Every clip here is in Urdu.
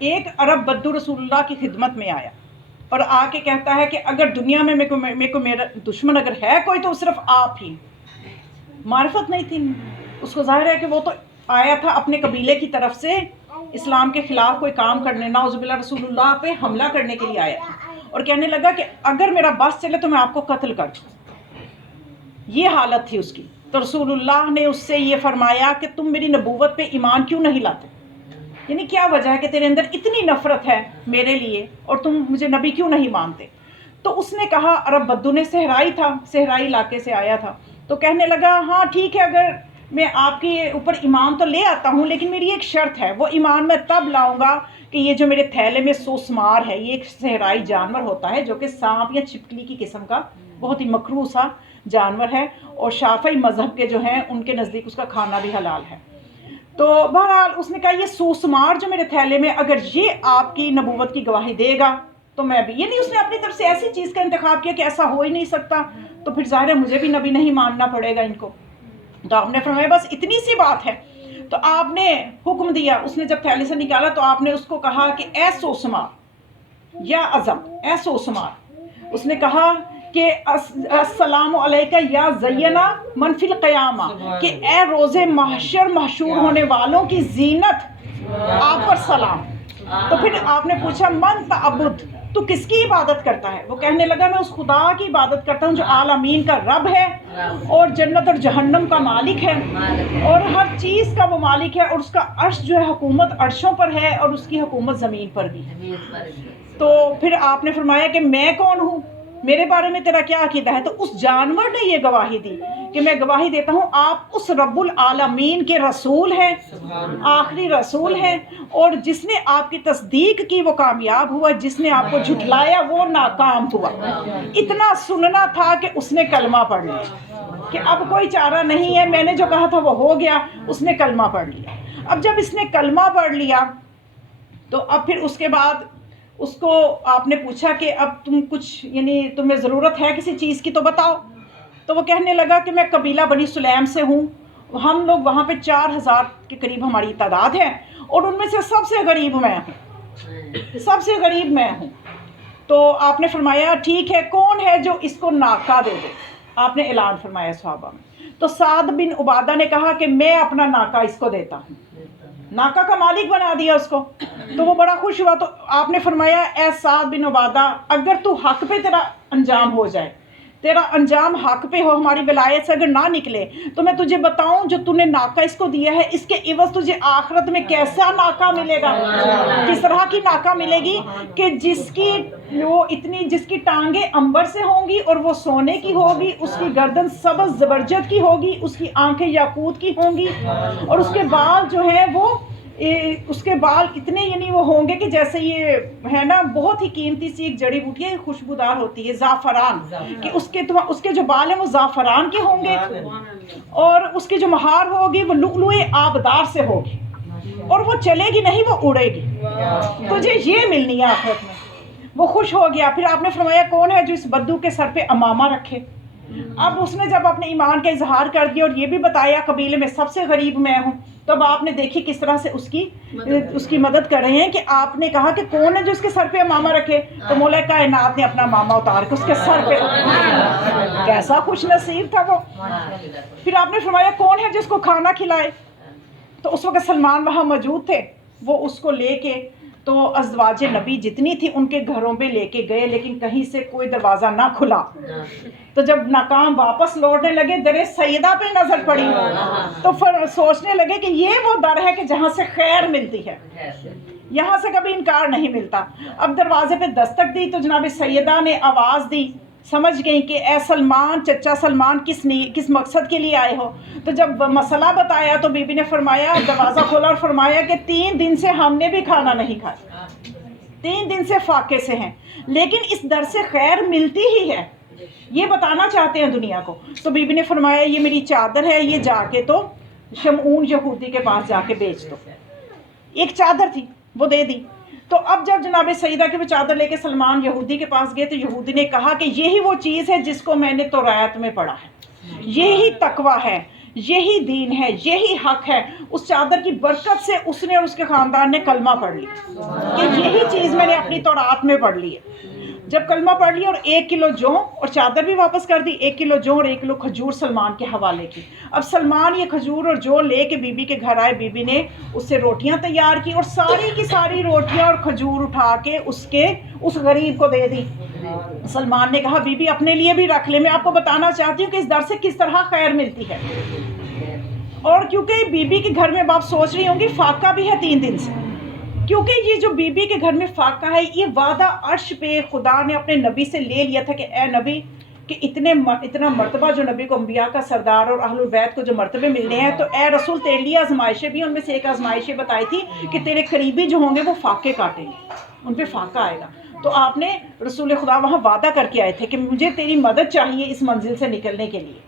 ایک عرب بدو رسول اللہ کی خدمت میں آیا اور آ کے کہتا ہے کہ اگر دنیا میں میرے کو میرا دشمن اگر ہے کوئی تو صرف آپ ہی. معرفت نہیں تھی اس کو. ظاہر ہے کہ وہ تو آیا تھا اپنے قبیلے کی طرف سے اسلام کے خلاف کوئی کام کرنے, نعوذ باللہ رسول اللہ پہ حملہ کرنے کے لیے آیا تھا, اور کہنے لگا کہ اگر میرا بس چلے تو میں آپ کو قتل کر دوں. یہ حالت تھی اس کی. تو رسول اللہ نے اس سے یہ فرمایا کہ تم میری نبوت پہ ایمان کیوں نہیں لاتے, یعنی کیا وجہ ہے کہ تیرے اندر اتنی نفرت ہے میرے لیے اور تم مجھے نبی کیوں نہیں مانتے. تو اس نے کہا, عرب بدو نے صحرائی تھا, صحرائی علاقے سے آیا تھا, تو کہنے لگا ہاں ٹھیک ہے اگر میں آپ کے اوپر ایمان تو لے آتا ہوں لیکن میری ایک شرط ہے, وہ ایمان میں تب لاؤں گا کہ یہ جو میرے تھیلے میں سوسمار ہے, یہ ایک صحرائی جانور ہوتا ہے جو کہ سانپ یا چھپکلی کی قسم کا بہت ہی مکروہ سا جانور ہے, اور شافعی مذہب کے جو ہیں ان کے نزدیک اس کا کھانا بھی حلال ہے. تو بہرحال اس نے کہا یہ سوسمار جو میرے تھیلے میں اگر یہ آپ کی نبوت کی گواہی دے گا تو میں بھی, یعنی اس نے اپنی طرف سے ایسی چیز کا انتخاب کیا کہ ایسا ہو ہی نہیں سکتا, تو پھر ظاہر ہے مجھے بھی نبی نہیں ماننا پڑے گا ان کو. تو آپ نے فرمایا بس اتنی سی بات ہے. تو آپ نے حکم دیا, اس نے جب تھیلے سے نکالا تو آپ نے اس کو کہا کہ اے سوسمار یا عظم, اے سوسمار, اس نے کہا کہ السلام علیکہ یا زینا من فی القیامہ, کہ اے روز محشر محشور ہونے والوں کی زینت آپ پر سلام. تو پھر آپ نے پوچھا من تعبد, تو کس کی عبادت کرتا ہے؟ وہ کہنے لگا میں اس خدا کی عبادت کرتا ہوں جو عالمین کا رب ہے اور جنت اور جہنم کا مالک ہے اور ہر چیز کا وہ مالک ہے, اور اس کا عرش جو ہے حکومت عرشوں پر ہے اور اس کی حکومت زمین پر بھی ہے. تو پھر آپ نے فرمایا کہ میں کون ہوں, میرے بارے میں تیرا کیا عقیدہ ہے؟ تو اس جانور نے یہ گواہی دی کہ میں گواہی دیتا ہوں آپ اس رب العالمین کے رسول ہیں, آخری رسول ہیں, اور جس نے آپ کی تصدیق کی وہ کامیاب ہوا, جس نے آپ کو جھٹلایا وہ ناکام ہوا. اتنا سننا تھا کہ اس نے کلمہ پڑھ لیا کہ اب کوئی چارہ نہیں ہے, میں نے جو کہا تھا وہ ہو گیا. اس نے کلمہ پڑھ لیا. اب جب اس نے کلمہ پڑھ لیا تو اب پھر اس کے بعد اس کو آپ نے پوچھا کہ اب تم کچھ, یعنی تمہیں ضرورت ہے کسی چیز کی تو بتاؤ. تو وہ کہنے لگا کہ میں قبیلہ بنی سلیم سے ہوں, ہم لوگ وہاں پہ 4000 کے قریب ہماری تعداد ہے, اور ان میں سے سب سے غریب میں ہوں, سب سے غریب میں ہوں. تو آپ نے فرمایا ٹھیک ہے کون ہے جو اس کو ناکہ دے دے. آپ نے اعلان فرمایا صحابہ میں. تو سعد بن عبادہ نے کہا کہ میں اپنا ناکہ اس کو دیتا ہوں. ناکہ کا مالک بنا دیا اس کو. تو وہ بڑا خوش ہوا. تو آپ نے فرمایا اے سعد بن عبادہ, اگر تو حق پہ تیرا انجام ہو جائے, تیرا انجام حق پہ ہو, ہماری ولایت سے اگر نہ نکلے, تو میں تجھے بتاؤں جو تو نے ناکہ اس کو دیا ہے اس کے عوض تجھے آخرت میں کیسا ناکہ ملے گا, کس طرح کی ناکہ ملے گی کہ جس کی ٹانگیں عنبر سے ہوں گی اور وہ سونے کی ہوگی, اس کی گردن سبز زبرجد کی ہوگی, اس کی آنکھیں یاقوت کی ہوں گی, اور اس کے بال جو ہیں وہ اس کے بال اتنے یعنی وہ ہوں گے کہ جیسے یہ ہے نا بہت ہی قیمتی سی ایک جڑی بوٹی ہے, خوشبودار ہوتی ہے, زعفران, کہ اس کے جو بال ہیں وہ زعفران کے ہوں گے, اور اس کی جو مہار ہوگی وہ لؤلؤ آبدار سے ہوگی, اور وہ چلے گی نہیں, وہ اڑے گی. تجھے یہ ملنی ہے آخرت میں. وہ خوش ہو گیا. پھر آپ نے فرمایا کون ہے جو اس بدو کے سر پہ امامہ رکھے. اب اس نے جب اپنے ایمان کا اظہار کر دیا اور یہ بھی بتایا قبیلے میں سب سے غریب میں ہوں, تب آپ نے دیکھی کس طرح سے اس کی مدد کر رہے ہیں کہ آپ نے کہا کہ کون ہے جو اس کے سر پہ امامہ رکھے. تو مولا کائنات نے اپنا امامہ اتار کے اس کے سر پہ رکھا. کیسا خوش نصیب تھا وہ. پھر آپ نے فرمایا کون ہے جس کو کھانا کھلائے. تو اس وقت سلمان وہاں موجود تھے, وہ اس کو لے کے تو ازواج نبی جتنی تھی ان کے گھروں پہ لے کے گئے, لیکن کہیں سے کوئی دروازہ نہ کھلا. تو جب ناکام واپس لوٹنے لگے, در سیدہ پہ نظر پڑی, تو پھر سوچنے لگے کہ یہ وہ در ہے کہ جہاں سے خیر ملتی ہے, یہاں سے کبھی انکار نہیں ملتا. اب دروازے پہ دستک دی تو جناب سیدہ نے آواز دی, سمجھ گئی کہ اے سلمان, چچا سلمان, کس مقصد کے لیے آئے ہو. تو جب مسئلہ بتایا تو بی بی نے فرمایا, دروازہ کھولا اور فرمایا کہ 3 دن سے ہم نے بھی کھانا نہیں کھایا, 3 دن سے فاقے سے ہیں, لیکن اس در سے خیر ملتی ہی ہے, یہ بتانا چاہتے ہیں دنیا کو. تو بی بی نے فرمایا یہ میری چادر ہے, یہ جا کے تو شمعون یہودی کے پاس جا کے بیچ دو. ایک چادر تھی وہ دے دی. تو اب جب جناب سیدہ کے وہ چادر لے کے سلمان یہودی کے پاس گئے تو یہودی نے کہا کہ یہی وہ چیز ہے جس کو میں نے تورات میں پڑھا ہے, یہی تقویٰ ہے, یہی دین ہے، یہی حق ہے. اس چادر کی برکت سے اس نے اور اس کے خاندان نے کلمہ پڑھ لیا کہ یہی چیز میں نے اپنی تورات میں پڑھ لی ہے. جب کلمہ پڑھ لیا اور 1 کلو جو اور چادر بھی واپس کر دی، 1 کلو جو اور 1 کلو کھجور سلمان کے حوالے کی. اب سلمان یہ کھجور اور جو لے کے بی بی کے گھر آئے. بی بی نے اس سے روٹیاں تیار کی اور ساری کی ساری روٹیاں اور کھجور اٹھا کے اس غریب کو دے دی. سلمان نے کہا بی بی اپنے لیے بھی رکھ لے، میں آپ کو بتانا چاہتی ہوں کہ اس در سے کس طرح خیر ملتی ہے. اور کیونکہ بی بی کے گھر میں اب آپ سوچ رہی ہوں گی فاقہ بھی ہے 3 دن سے، کیونکہ یہ جو بی بی کے گھر میں فاقہ ہے یہ وعدہ عرش پہ خدا نے اپنے نبی سے لے لیا تھا کہ اے نبی کہ اتنا مرتبہ جو نبی کو انبیاء کا سردار اور اہل البیت کو جو مرتبے ملنے ہیں، تو اے رسول تیرے لیے آزمائشیں بھی. ان میں سے ایک آزمائشیں بتائی تھی کہ تیرے قریبی جو ہوں گے وہ فاقے کاٹیں گے، ان پہ فاقہ آئے گا. تو آپ نے رسول خدا وہاں وعدہ کر کے آئے تھے کہ مجھے تیری مدد چاہیے اس منزل سے نکلنے کے لیے.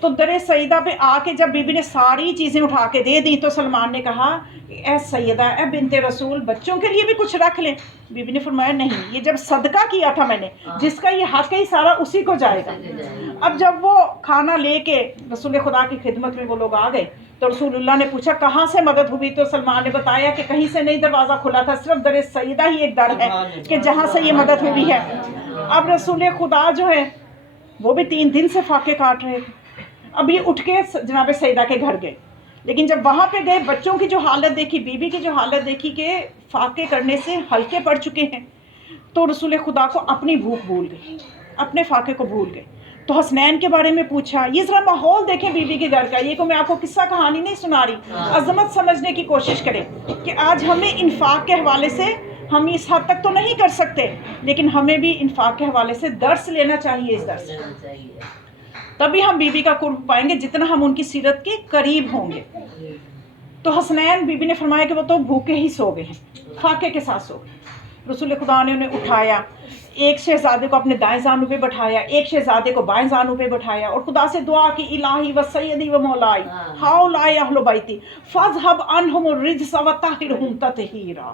تو در سیدہ پہ آ کے جب بی بی نے ساری چیزیں اٹھا کے دے دی تو سلمان نے کہا اے سیدہ، اے بنت رسول، بچوں کے لیے بھی کچھ رکھ لیں. بی بی نے فرمایا نہیں، یہ جب صدقہ کیا تھا میں نے، جس کا یہ حق ہے سارا اسی کو جائے گا. اب جب وہ کھانا لے کے رسول خدا کی خدمت میں وہ لوگ آ گئے تو رسول اللہ نے پوچھا کہاں سے مدد ہوئی، تو سلمان نے بتایا کہ کہیں سے نہیں، دروازہ کھلا تھا، صرف در سیدہ ہی ایک در ہے کہ جہاں سے یہ مدد ہوئی ہے. اب رسول خدا جو ہے وہ بھی 3 دن سے فاقے کاٹ رہے تھے. اب یہ اٹھ کے جناب سیدہ کے گھر گئے، لیکن جب وہاں پہ گئے بچوں کی جو حالت دیکھی، بی بی کی جو حالت دیکھی کہ فاقے کرنے سے ہلکے پڑ چکے ہیں، تو رسول خدا کو اپنی بھوک بھول گئی، اپنے فاقے کو بھول گئے. تو حسنین کے بارے میں پوچھا. یہ ذرا ماحول دیکھیں بی بی کے گھر کا، یہ کو میں آپ کو قصہ کہانی نہیں سنا رہی، عظمت سمجھنے کی کوشش کریں کہ آج ہمیں انفاق کے حوالے سے ہم اس حد تک تو نہیں کر سکتے، لیکن ہمیں بھی انفاق کے حوالے سے درس لینا چاہیے. اس درس تبھی ہم بی بی کا قرب پائیں گے جتنا ہم ان کی سیرت کے قریب ہوں گے. تو حسنین بی بی نے فرمایا کہ وہ تو بھوکے ہی سو گئے ہیں، فاقے کے ساتھ سو گئے. رسول خدا نے انہیں اٹھایا، ایک شہزادے کو اپنے دائیں زانو پہ بٹھایا، ایک شہزادے کو بائیں زانو پہ بٹھایا اور خدا سے دعا کی الہی و سیدی و مولائی ہؤلاء اہل بیتی فاذهب عنہم الرجس وطہرہم تطہیرا.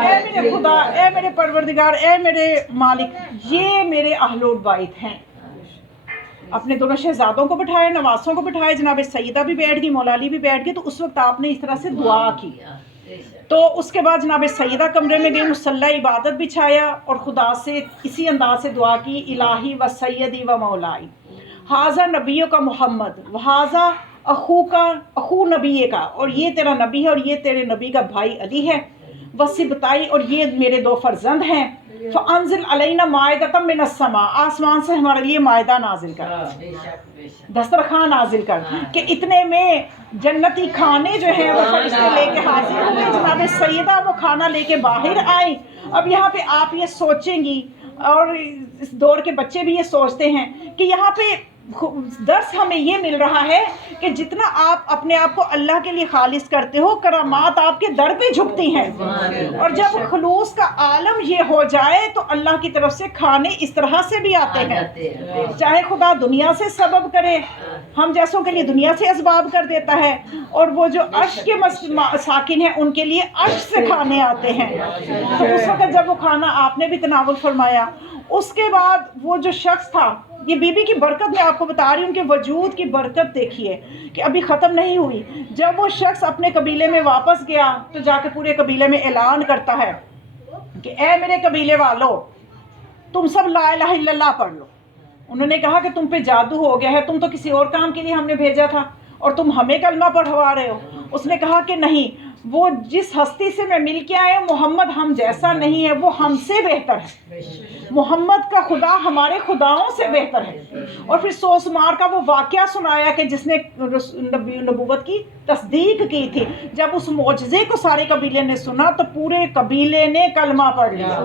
اے میرے خدا، اے میرے پروردگار، اے میرے مالک، یہ میرے اہل بیت ہیں. اپنے دونوں شہزادوں کو بٹھائے، نواسوں کو بٹھائے، جناب سیدہ بھی بیٹھ گئی، مولا علی بھی بیٹھ گئی. تو اس وقت آپ نے اس طرح سے دعا کی. تو اس کے بعد جناب سیدہ کمرے میں گئی، مصلی عبادت بچھایا اور خدا سے اسی انداز سے دعا کی الہی و سیدی و مولائی ھذا نبی کا محمد وھذا اخو نبی کا، اور یہ تیرا نبی ہے اور یہ تیرے نبی کا بھائی علی ہے، وصبتائی، اور یہ میرے 2 فرزند ہیں. فانزل علینا مائدۃ من السماء، آسمان سے ہمارے لیے مائدہ نازل کر، دسترخوان نازل کر کہ اتنے میں جنتی کھانے جو ہیں وہ فرشتے لے کے حاضر ہوئے. جناب سیدہ وہ کھانا لے کے باہر آئیں. اب یہاں پہ آپ یہ سوچیں گی اور اس دور کے بچے بھی یہ سوچتے ہیں کہ یہاں پہ درس ہمیں یہ مل رہا ہے کہ جتنا آپ اپنے آپ کو اللہ کے لیے خالص کرتے ہو، کرامات آپ کے در پہ جھکتی ہیں. اور جب خلوص کا عالم یہ ہو جائے تو اللہ کی طرف سے کھانے اس طرح سے بھی آتے ہیں. چاہے خدا دنیا سے سبب کرے، ہم جیسوں کے لیے دنیا سے اسباب کر دیتا ہے، اور وہ جو عرش کے ساکن ہیں ان کے لیے عرش سے کھانے آتے ہیں. تو اس وقت جب وہ کھانا آپ نے بھی تناول فرمایا، اس کے بعد وہ جو شخص تھا، یہ بی بی کی برکت میں آپ کو بتا رہی ہوں کہ وجود کی برکت دیکھیے کہ ابھی ختم نہیں ہوئی. جب وہ شخص اپنے قبیلے میں واپس گیا تو جا کے پورے قبیلے میں اعلان کرتا ہے کہ اے میرے قبیلے والو، تم سب لا الہ الا اللہ پڑھ لو. انہوں نے کہا کہ تم پہ جادو ہو گیا ہے، تم تو کسی اور کام کے لیے ہم نے بھیجا تھا اور تم ہمیں کلمہ پڑھوا رہے ہو. اس نے کہا کہ نہیں، وہ جس ہستی سے میں مل کے آئے ہوں محمد ہم جیسا نہیں ہے، وہ ہم سے بہتر ہے. محمد کا خدا ہمارے خداؤں سے بہتر ہے. اور پھر سوسمار کا وہ واقعہ سنایا کہ جس نے نبوت کی تصدیق کی تھی. جب اس معجزے کو سارے قبیلے نے سنا تو پورے قبیلے نے کلمہ پڑھ لیا.